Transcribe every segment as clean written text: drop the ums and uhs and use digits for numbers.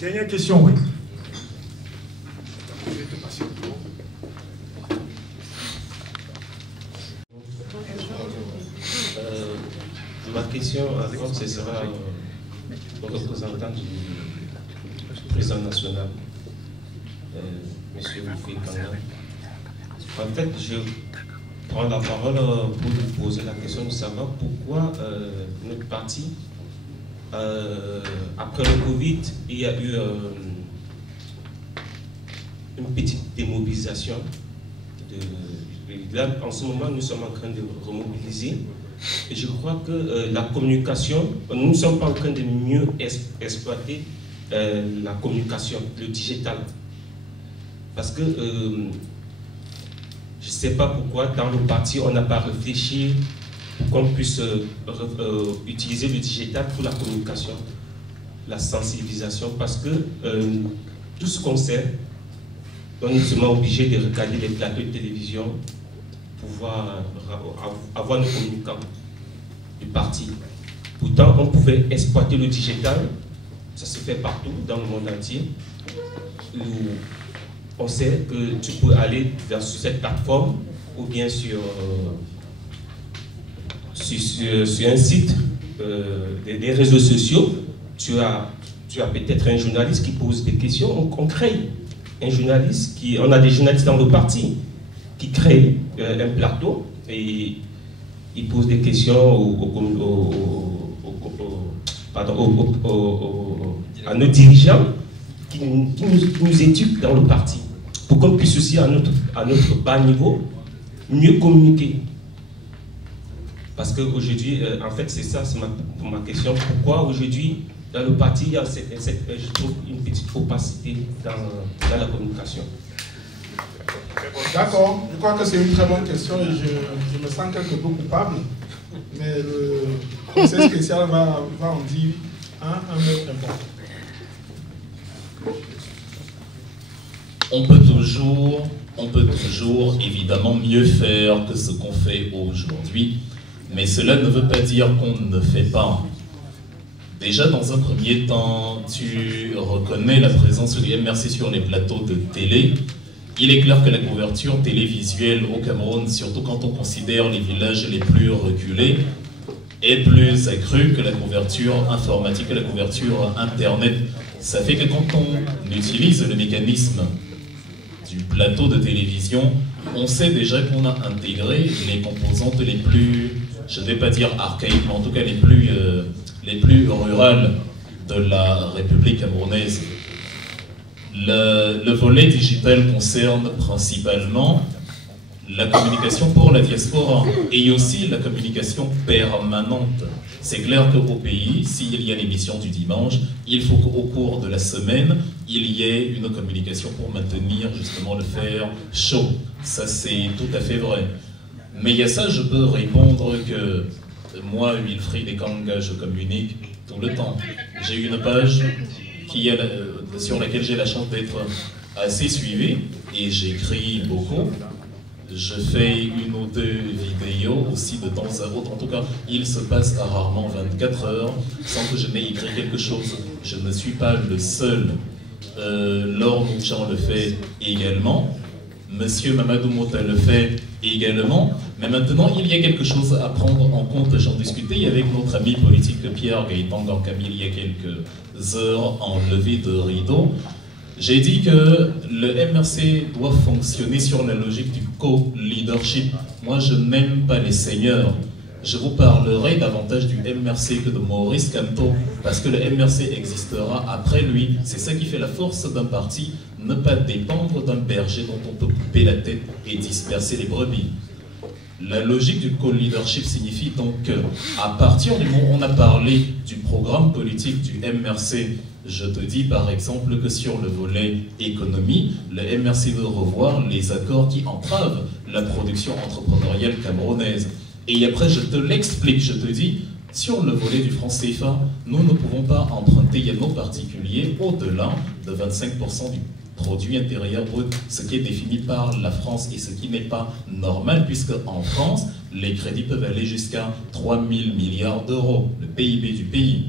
Dernière question, oui. Ma question, avant, ce sera au représentant du président national, M. Wilfried Kanga. En fait, je prends la parole pour vous poser la question de savoir pourquoi notre parti, après le Covid, il y a eu une petite démobilisation. Là, en ce moment, nous sommes en train de remobiliser. Et je crois que la communication, nous ne sommes pas en train de mieux exploiter la communication, le digital. Parce que je ne sais pas pourquoi, dans le parti, on n'a pas réfléchi pour qu'on puisse utiliser le digital pour la communication, la sensibilisation, parce que tout ce qu'on sait, on est seulement obligé de regarder les plateaux de télévision, pouvoir avoir nos communicants du parti. Pourtant, on pouvait exploiter le digital, ça se fait partout dans le monde entier. On sait que tu peux aller sur cette plateforme ou bien sur un site des réseaux sociaux. Tu as peut-être un journaliste qui pose des questions, on crée un journaliste on a des journalistes dans le parti qui créent un plateau et ils posent des questions à nos dirigeants qui nous éduquent dans le parti pour qu'on puisse aussi à notre bas niveau mieux communiquer. Parce qu'aujourd'hui, en fait, c'est ça, c'est ma question. Pourquoi aujourd'hui, dans le parti, il y a je trouve une petite opacité dans la communication? D'accord, je crois que c'est une très bonne question et je me sens quelque peu coupable. Mais le conseil spécial va en dire un mot important. On peut toujours évidemment mieux faire que ce qu'on fait aujourd'hui, mais cela ne veut pas dire qu'on ne fait pas. Déjà, dans un premier temps, tu reconnais la présence du MRC sur les plateaux de télé. Il est clair que la couverture télévisuelle au Cameroun, surtout quand on considère les villages les plus reculés, est plus accrue que la couverture informatique, que la couverture Internet. Ça fait que quand on utilise le mécanisme du plateau de télévision, on sait déjà qu'on a intégré les composantes les plus, je ne vais pas dire archaïques, mais en tout cas les plus rurales de la République camerounaise. Le volet digital concerne principalement la communication pour la diaspora et aussi la communication permanente. C'est clair qu'au pays, s'il y a l'émission du dimanche, il faut qu'au cours de la semaine, il y ait une communication pour maintenir justement le fer chaud. Ça, c'est tout à fait vrai. Mais il y a ça, je peux répondre que moi, Wilfried Kanga, je communique tout le temps. J'ai une page sur laquelle j'ai la chance d'être assez suivi et j'écris beaucoup. Je fais une ou deux vidéos aussi de temps à autre. En tout cas, il se passe à rarement 24 heures sans que je n'ai écrit quelque chose. Je ne suis pas le seul. Laure Mouchan le fait également. Monsieur Mamadou Mota le fait également. Mais maintenant, il y a quelque chose à prendre en compte. J'en discutais avec notre ami politique Pierre Gaëtan Gankami il y a quelques heures en levée de rideau. J'ai dit que le MRC doit fonctionner sur la logique du co-leadership. Moi, je n'aime pas les seigneurs. Je vous parlerai davantage du MRC que de Maurice Kamto, parce que le MRC existera après lui. C'est ça qui fait la force d'un parti, ne pas dépendre d'un berger dont on peut couper la tête et disperser les brebis. La logique du co-leadership signifie donc qu'à partir du moment où on a parlé du programme politique du MRC, je te dis par exemple que sur le volet économie, le MRC veut revoir les accords qui entravent la production entrepreneuriale camerounaise. Et après, je te l'explique, je te dis, sur le volet du franc CFA, nous ne pouvons pas emprunter à nos particuliers au-delà de 25% du produit intérieur brut, ce qui est défini par la France et ce qui n'est pas normal, puisque en France, les crédits peuvent aller jusqu'à 3 000 milliards d'euros, le PIB du pays.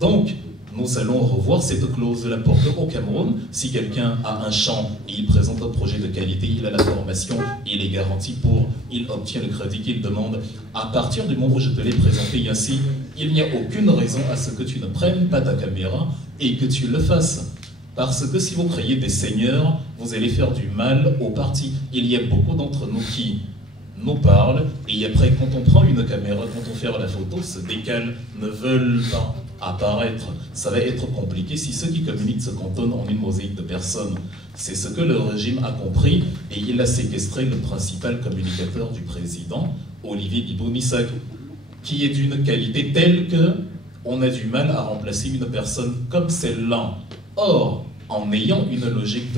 Donc, nous allons revoir cette clause-là pour qu'au Cameroun, si quelqu'un a un champ et il présente un projet de qualité, il a la formation, il est garanti pour, il obtient le crédit qu'il demande. À partir du moment où je te l'ai présenté ainsi, il n'y a aucune raison à ce que tu ne prennes pas ta caméra et que tu le fasses. Parce que si vous créez des seigneurs, vous allez faire du mal au parti. Il y a beaucoup d'entre nous qui nous parlent et après, quand on prend une caméra, quand on fait la photo, se décalent, ne veulent pas apparaître. Ça va être compliqué si ceux qui communiquent se cantonnent en une mosaïque de personnes. C'est ce que le régime a compris et il a séquestré le principal communicateur du président, Olivier Bibo-Nissak, qui est d'une qualité telle que on a du mal à remplacer une personne comme celle-là. Or, en ayant une logique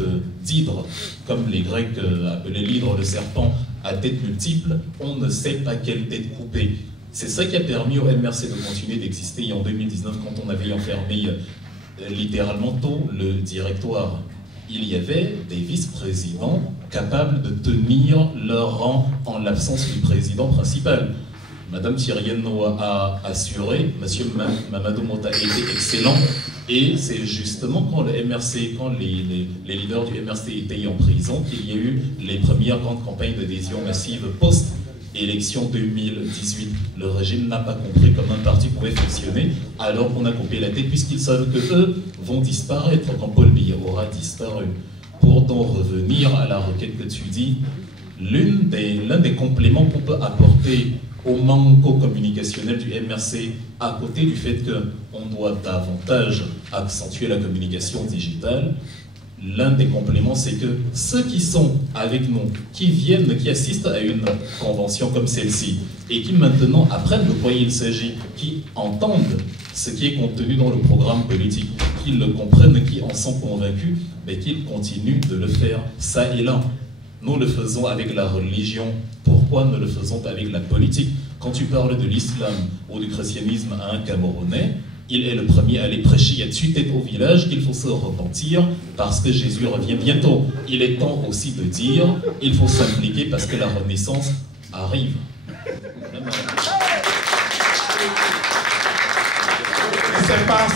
d'hydre, comme les Grecs appelaient l'hydre, le serpent, à tête multiple, on ne sait pas quelle tête couper. C'est ça qui a permis au MRC de continuer d'exister. Et en 2019, quand on avait enfermé littéralement tout le directoire, il y avait des vice-présidents capables de tenir leur rang en l'absence du président principal. Madame Thirienne Noah a assuré, Monsieur Mamadou Mota a été excellent, et c'est justement quand le MRC, quand les leaders du MRC étaient en prison, qu'il y a eu les premières grandes campagnes d'adhésion massive post-élection 2018. Le régime n'a pas compris comment un parti pouvait fonctionner, alors qu'on a coupé la tête, puisqu'ils savent qu'eux vont disparaître quand Paul Biya aura disparu. Pour donc revenir à la requête que tu dis, l'un des compléments qu'on peut apporter au manque communicationnel du MRC, à côté du fait qu'on doit davantage accentuer la communication digitale, l'un des compléments, c'est que ceux qui sont avec nous, qui viennent, qui assistent à une convention comme celle-ci, et qui maintenant apprennent de quoi il s'agit, qui entendent ce qui est contenu dans le programme politique, qui le comprennent, qui en sont convaincus, mais qu'ils continuent de le faire ça et là. Nous le faisons avec la religion, pourquoi ne le faisons pas avec la politique? Quand tu parles de l'islam ou du christianisme à un Camerounais, il est le premier à aller prêcher, il y a de suite au village qu'il faut se repentir parce que Jésus revient bientôt. Il est temps aussi de dire, il faut s'impliquer parce que la renaissance arrive. C'est pas